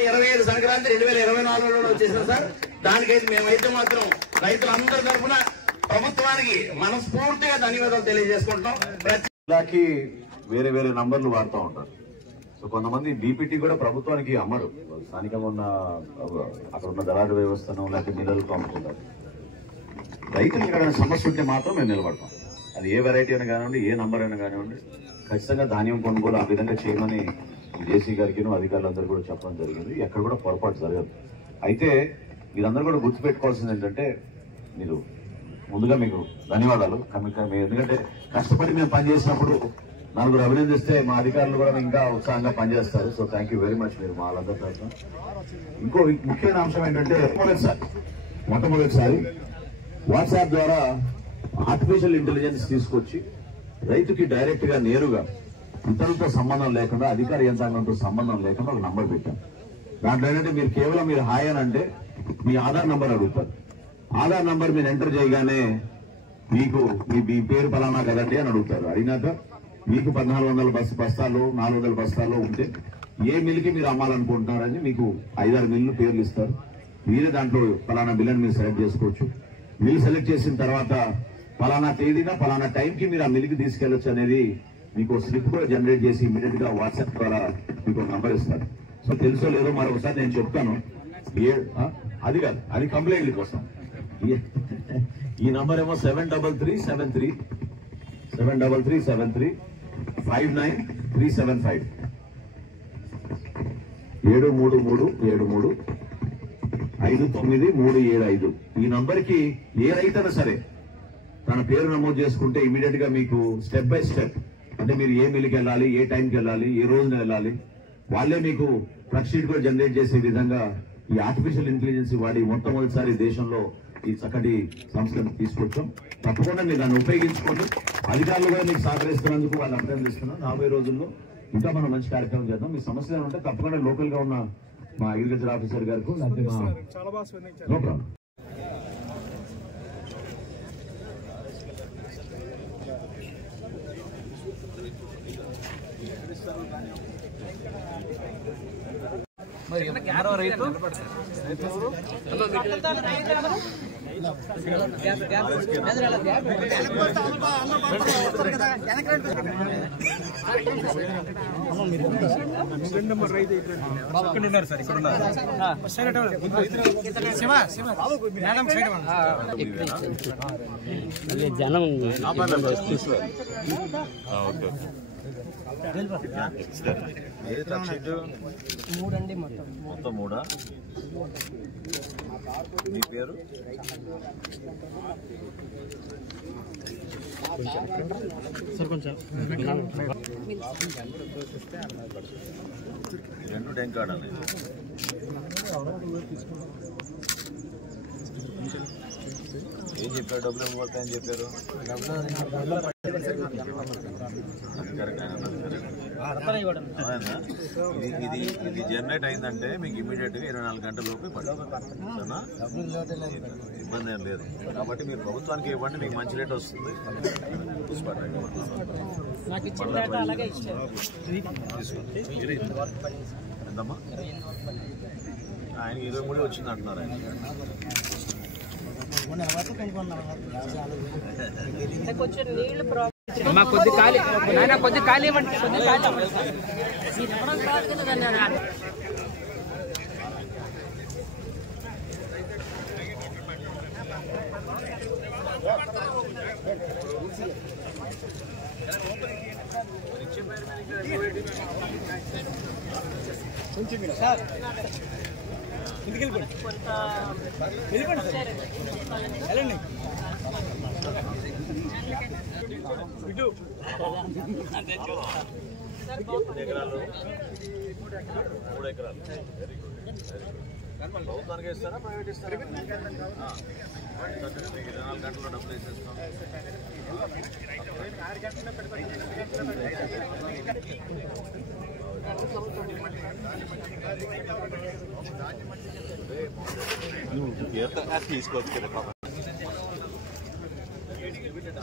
25 సంక్రాంతి 2024లో వచ్చేసింది సార్. దానికైతే మేమైతే మాత్రం రైతులందరి తరఫున ప్రభుత్వానికి మనస్ఫూర్తిగా ధన్యవాదాలు తెలియజేసుకుంటాం. ప్రతి వేరే వేరే నంబర్లు వాడుతూ ఉంటారు. సో కొంతమంది డీపీటీ కూడా ప్రభుత్వానికి అమ్మరు, స్థానికంగా ఉన్న అక్కడ ఉన్న దళారు వ్యవస్థను లేకపోతే మిల్లర్లకు అమ్ముకుంటారు. రైతులు ఇక్కడ సమస్య ఉంటే మాత్రం మేము నిలబడతాం. అది ఏ వెరైటీ అయినా కానివ్వండి, ఏ నంబర్ అయినా కానివ్వండి, ఖచ్చితంగా ధాన్యం కొనుగోలు ఆ విధంగా చేయమని జేసీ గారికి అధికారులందరూ కూడా చెప్పడం జరిగింది. ఎక్కడ కూడా పొరపాటు జరగదు. అయితే మీరందరూ కూడా గుర్తుపెట్టుకోవాల్సింది ఏంటంటే, మీరు ముందుగా మీకు ధన్యవాదాలు. ఎందుకంటే కష్టపడి మేము పనిచేసినప్పుడు నలుగురు అభినందిస్తే మా అధికారులు కూడా ఇంకా ఉత్సాహంగా పనిచేస్తారు. So thank you very much మీరు మా వాళ్ళందరి తరఫున. ఇంకో ముఖ్యమైన అంశం ఏంటంటే, మొట్టమొదటిసారి వాట్సాప్ ద్వారా ఆర్టిఫిషియల్ ఇంటెలిజెన్స్ తీసుకొచ్చి రైతుకి డైరెక్ట్ గా నేరుగా ఇతరులతో సంబంధం లేకుండా, అధికార యంత్రాంగంతో సంబంధం లేకుండా ఒక నంబర్ పెట్టాం. దాంట్లో ఏంటంటే మీరు కేవలం మీరు హాయ్ అని అంటే మీ ఆధార్ నంబర్ అడుగుతారు. ఆధార్ నంబర్ మీరు ఎంటర్ చేయగానే మీకు మీ పేరు ఫలానా కదండి అని అడుగుతారు. అడిగినాక మీకు 1400 బస్తాలు 400 బస్తాలు ఉంటే ఏ మిల్లుకి మీరు అమ్మాలనుకుంటున్నారని మీకు 5-6 మిల్లు పేర్లు ఇస్తారు. మీరే దాంట్లో ఫలానా బిల్లుని మీరు సెలెక్ట్ చేసుకోవచ్చు. మిల్ సెలెక్ట్ చేసిన తర్వాత ఫలానా తేదీన ఫలానా టైంకి మీరు ఆ మిల్లుకి తీసుకెళ్లొచ్చు అనేది మీకు స్లిప్ కూడా జనరేట్ చేసి ఇమీడియట్ గా వాట్సాప్ ద్వారా మీకు నంబర్ ఇస్తారు. సో తెలుసో లేదో మరొకసారి నేను చెప్తాను. అది కాదు, అది కంప్లైంట్ కోసం. ఈ నంబర్ ఏమో 73373 59375 73373 ఈ నంబర్ కి ఏ రైతైనా సరే తన పేరు నమోదు చేసుకుంటే ఇమీడియట్ గా మీకు స్టెప్ బై స్టెప్, అంటే మీరు ఏ మిల్లుకి వెళ్ళాలి, ఏ టైంకి వెళ్ళాలి, ఏ రోజున వెళ్ళాలి, వాళ్ళే మీకు ట్రక్ షీట్ కూడా జనరేట్ చేసే విధంగా ఈ ఆర్టిఫిషియల్ ఇంటెలిజెన్స్ వాడి మొట్టమొదటిసారి దేశంలో ఈ చక్కటి సంస్కరణ తీసుకొచ్చాం. తప్పకుండా మీరు దాన్ని ఉపయోగించుకోండి. అధికారులు కూడా మీకు సహకరిస్తున్నందుకు వాళ్ళు అభినందిస్తున్నాం. రాబోయే రోజుల్లో ఇంకా మనం మంచి కార్యక్రమం చేద్దాం. మీ సమస్యలు ఏమంటే తప్పకుండా లోకల్ గా ఉన్న మా అగ్రికల్చర్ ఆఫీసర్ గారికి రైతు జనం మూడండి మొత్తం 3. మీ పేరు సార్ కొంచెం 2 డెంకాడాలి. ఏం చెప్పారు? డబ్బులు ఇవ్వబడతాయని చెప్పారు. ఇది జనరేట్ అయిందంటే మీకు ఇమీడియట్ గా 24 గంటల లోపే పడుతుంది. ఇబ్బంది ఏం లేదు. కాబట్టి మీరు ప్రభుత్వానికి ఇవ్వండి, మీకు మంచి రేట్ వస్తుంది. ఎంతమ్మా? ఆయన 23 వచ్చింది అంటున్నారు. ఆయన కొద్ది ఖాళీ కొద్ది ఖాళీ ఇవ్వండి. వెళ్ళండి. ఎకరాలు 3 ఎకరాలు. ప్రభుత్వానికి ఇస్తారా, ప్రైవేట్ ఇస్తారా? 24 గంటల్లో డబ్బులు వేసేస్తాం. తీసుకోవచ్చు కదా.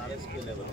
RSK level.